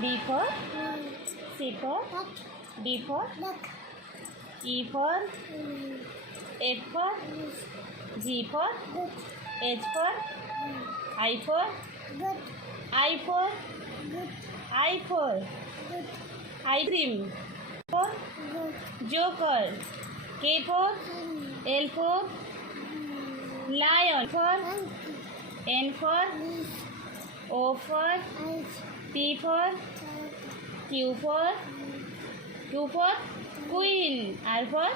B for C for D for E for F for G for H for I for ice cream for joker. K for L for lion for N for O for P for Q for queen. R for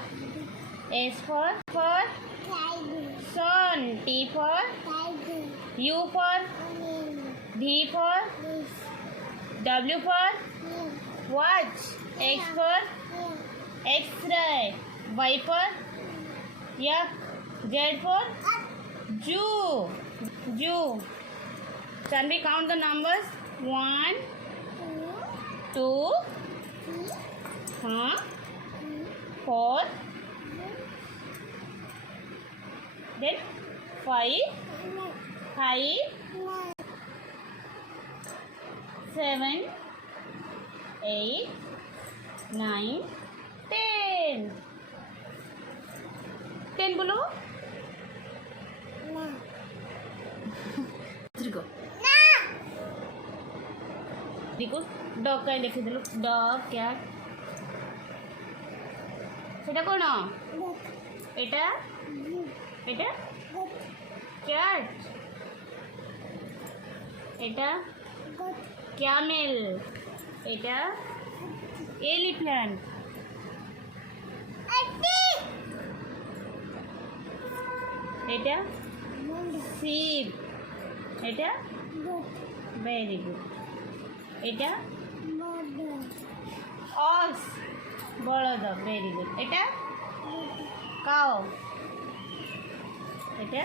S for sun. T for U for V for W for watch. X for X-ray. Y for yak. Z for zoo. Can we count the numbers? 1, 2, 4, then 5, 7, 8, 9, 10. 10 बोलो. देखो dog का लिखे दिलो. Dog cat সেটা কোন এটা এটা cat এটা ক্যামেল এটা এলিফ্যান্ট এটা শিপ এটা ভেরি গুড এটা অক্স বলদ ভেরি গুড এটা কাউ এটা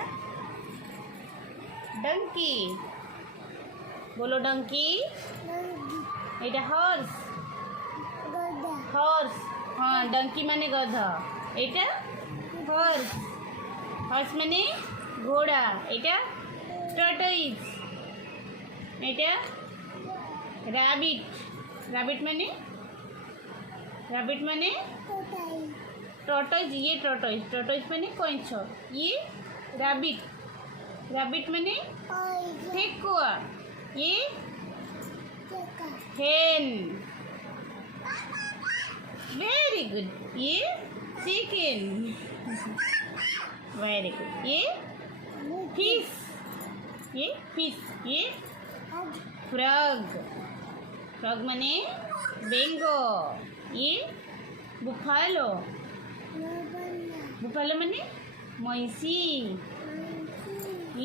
ডঙ্কি বলো ডঙ্কি এটা হর্স হ্যাঁ ডঙ্কি মানে গধা এটা হর্স মানে ঘোড়া এটা টর্টয়েস এটা rabbit মানে tortoise. ये tortoise মানে কইছ. ये rabbit মানে ঠেকুয়া. ये hen. very good. ये chicken. very good. ये fish. ये frog মানে বেঙ্গো. ये बुफालो মানে মহিষী.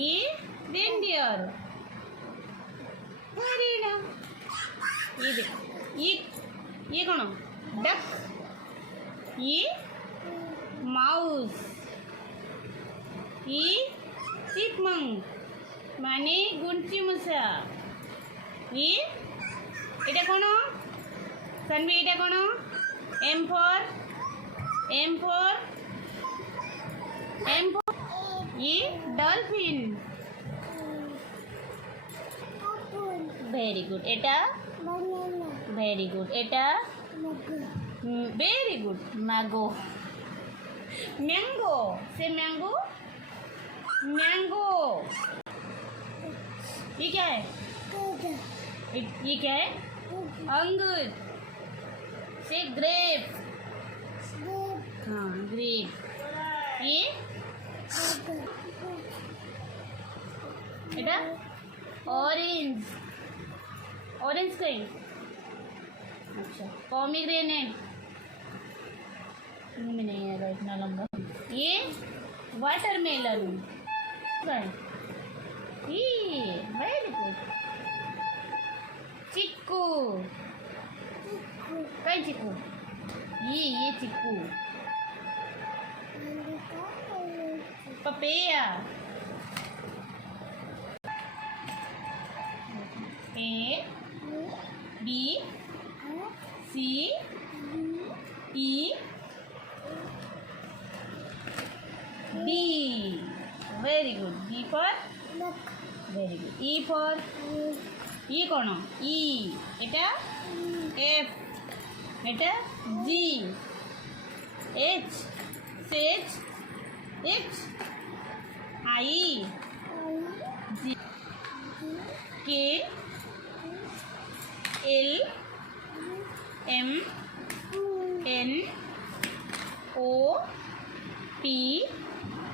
ये रेनडियर. very ना ये देखो ये कौन डक. ये माउस. ये चिपमंक মানে গুন্টি মশা. ये এটা কোন সানভি এটা কোন M for ये dolphin. very good. এটা very good. এটা very good. mango. say mango. ये क्या है? ये क्या है? अंगूर. से ग्रेप. हाँ ग्रेप. ये এটা ऑरेंज कहीं. अच्छा पॉमीग्रेनेट में नहीं आएगा इतना लंबा. ये वाटरमेलन. Very good. चिक्कू. कहीं चिक्कू. ये chikoo. पपेया. A B C E D. very good. D for very good. E for ই কোন ই, এটা এফ, এটা জি, এইচ, সেচ, H, I, J, K, L, M, N, O, P,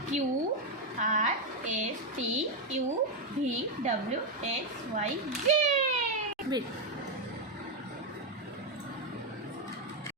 Q, R, S, T, U, V, W, X, Y, Z.